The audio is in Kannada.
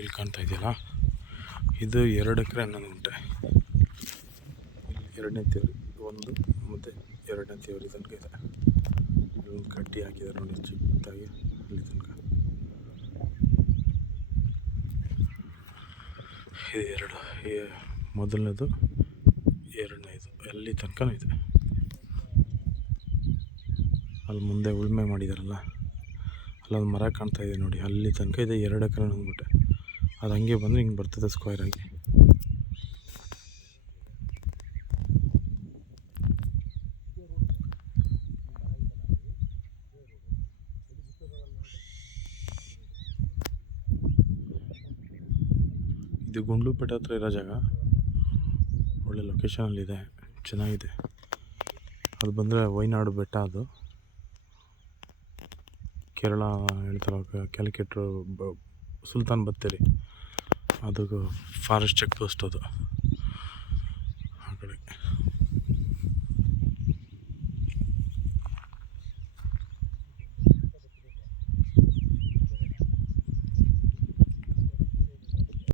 ನೋಡಿ ಇಲ್ಲಿ ಕಾಣ್ತಾ ಇದೆಯಲ್ಲ, ಇದು 2 ಎಕರೆ 11 ಗುಂಟೆ. ಇಲ್ಲಿ 2ನೇ ತೇರು 1 ಮತ್ತು 2ನೇ ತೇರು ತನಕ ಇದೆ. ಇಲ್ಲೊಂದು ಕಡ್ಡಿ ಹಾಕಿದ್ದಾರೆ ನೋಡಿ ಚಿಕ್ಕದಾಗಿ ಅಲ್ಲಿ ತನಕ. ಇದು 2, ಮೊದಲನೇದು 2ನೇದು ಅಲ್ಲಿ ತನಕ ಇದೆ. ಅಲ್ಲಿ ಮುಂದೆ ಉಳುಮೆ ಮಾಡಿದಾರಲ್ಲ, ಅಲ್ಲೊಂದು ಮರ ಕಾಣ್ತಾ ಇದೆ ನೋಡಿ, ಅಲ್ಲಿ ತನಕ ಇದೆ 2 ಎಕರೆ 11 ಗುಂಟೆ. ಅದು ಹಂಗೆ ಬಂದರೆ ಹಿಂಗೆ ಬರ್ತದೆ ಸ್ಕ್ವೇರ್ ಆಗಿ. ಇದು ಗುಂಡ್ಲುಪೇಟೆ ಹತ್ರ ಇರೋ ಜಾಗ, ಒಳ್ಳೆ ಲೊಕೇಶನಲ್ಲಿದೆ, ಚೆನ್ನಾಗಿದೆ. ಅದು ಬಂದರೆ ವೈನಾಡು ಬೆಟ್ಟ, ಅದು ಕೇರಳ ಹೇಳ್ತಾರೆ, ಕ್ಯಾಲಿಕೇಟ್ರು ಸುಲ್ತಾನ್ ಬತ್ತೇರಿ, ಅದು ಫಾರೆಸ್ಟ್ ಚೆಕ್ ಪೋಸ್ಟ್ ಅದು.